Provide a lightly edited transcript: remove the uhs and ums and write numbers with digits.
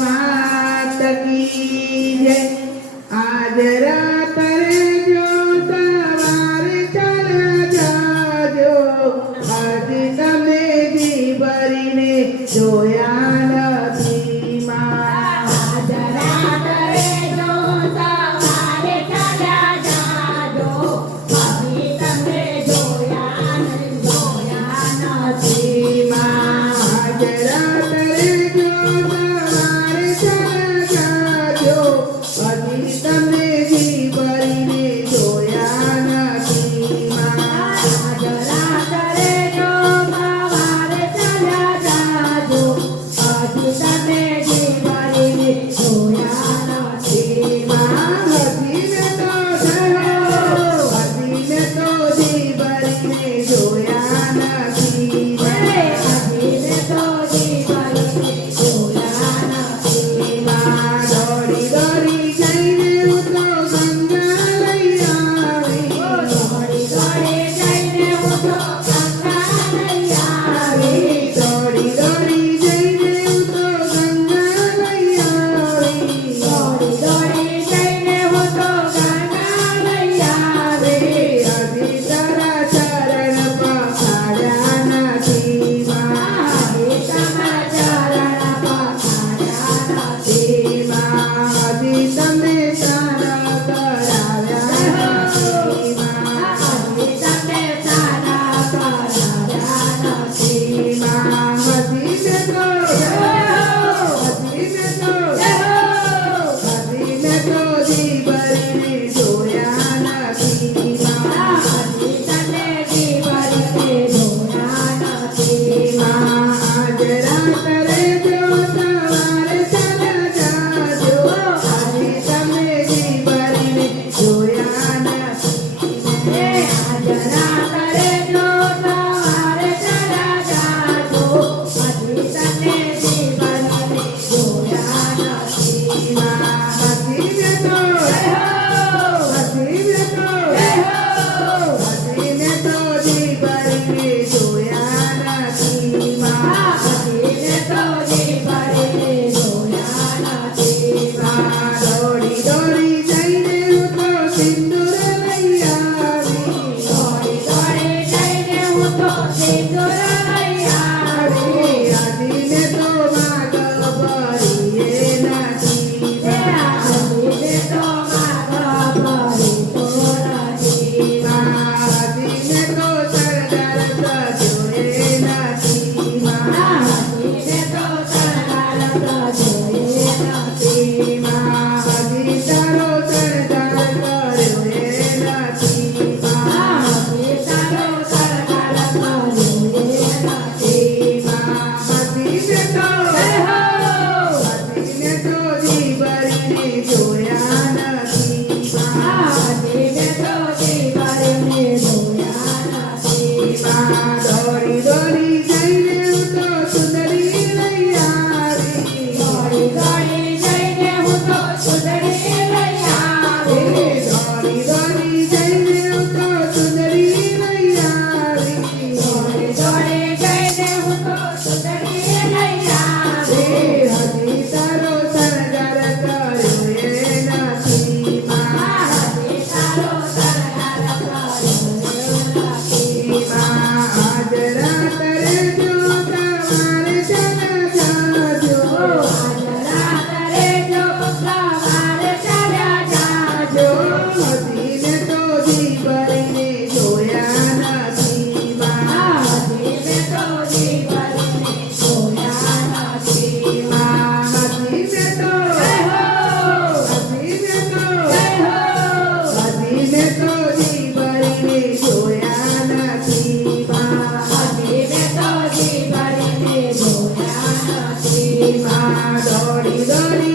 માત કી જય. આજ રાત્રે જો સવારે ચાલ્યા જાજો, હજી તમે જી ભરીને જોયા નથી માં. આજ રાત્રે જો સવારે ચાલ્યા જાજો, હજી તમે જોયા નથી માં. આજ રાત્રે જો સવારે ચાલ્યા જાજો, હજી તમે જી ભરીને જોયા નથી માં. આજ રાત્રે જો સવારે ચાલ્યા જાજો, હજી તમે જીવનને જોયા નથી માં. હજીને તો થયો, હજીને તો જી ભરીને જોયા નથી માં. હજીને તો જીવનને જોયા નથી માં. દોડી દોડી જઈને હું તો ગંગા લઈ આવી. દોડી દોડી જઈને હું તો ગંગા લઈ આવી. દોડી દોડી જઈને હું તો ગંગા લઈ આવી. દોડી દોડી જઈને હું તો ગંગા લઈ આવી. હજી તારા ચરણ પખાડ્યા નથી માં. હજી તમારા ચરણ પખાડ્યા નથી માં. હજી તમે સારા કરાવ્યા નથી માં. હજી તમે સારા કરાવ્યા નથી માં. હજીને તો હજીને તો હજીને તો જી ભરીને જોયા નથી માં. હજી તમે જીવનને જોયા નથી માં. આજ રાત્રે જો સવારે ચાલ્યા જાજો, હજી તમે જી ભરીને જોયા નથી. આજ રાત્રે જો સવારે ચાલ્યા જાજો, હજી તમે જીવનને જોયા નથી માં. હજીને તો હજીને તો જી ભરીને જોયા નથી માં. હજીને તો જીવનને જોયા નથી માં. દોડી દોડી જઈને હું તો સિંદૂર લઈ આવી. દોડી દોડી જઈને હું તો સિંદૂર લઈ આવી. હજીને તો માગ ભરીએ નથી માં. હજીને તો માગ ભરીતો નથી માં. હજીને તો સરદાર જોયે નથી માં. હજીને તો સરદાર જોયે નથી માં. હજી તારો સરદાર કર્યો એ નથી માં. હજી તારો સરદાર જોયે નથી માં. હજીને તો જી ભરીને જોયા નથી માં. હજીને તો જીવનને જોયા નથી માં. દોડી દોડી જઈને હું તો સુંદરી લઈ આવી. દોડી દોડી જઈને હું તો સુંદરી લઈ આવી. દોડી દોડી જઈને હું તો સુંદરી લઈ આવી. દોડી દોડી જઈને હું તો સુંદરી લઈ આવી. હજી તારો સરદાર કર્યો એ નથી માં. હજી તારો સરદાર કર્યો નથી માં. આજ રાત્રે જો સવારે ચાલ્યા જાજો, આજ રાત્રે જો સવારે ચાલ્યા જાજો, હજીને તો જી ભરીને જોયા નથી માં. હજીને તો જીવનને જોયા નથી માં. હજીને તો હજીને તો જી ભરીને જોયા નથી માં. હજીને તો જીવનને જોયા નથી માં. દોડી દોડી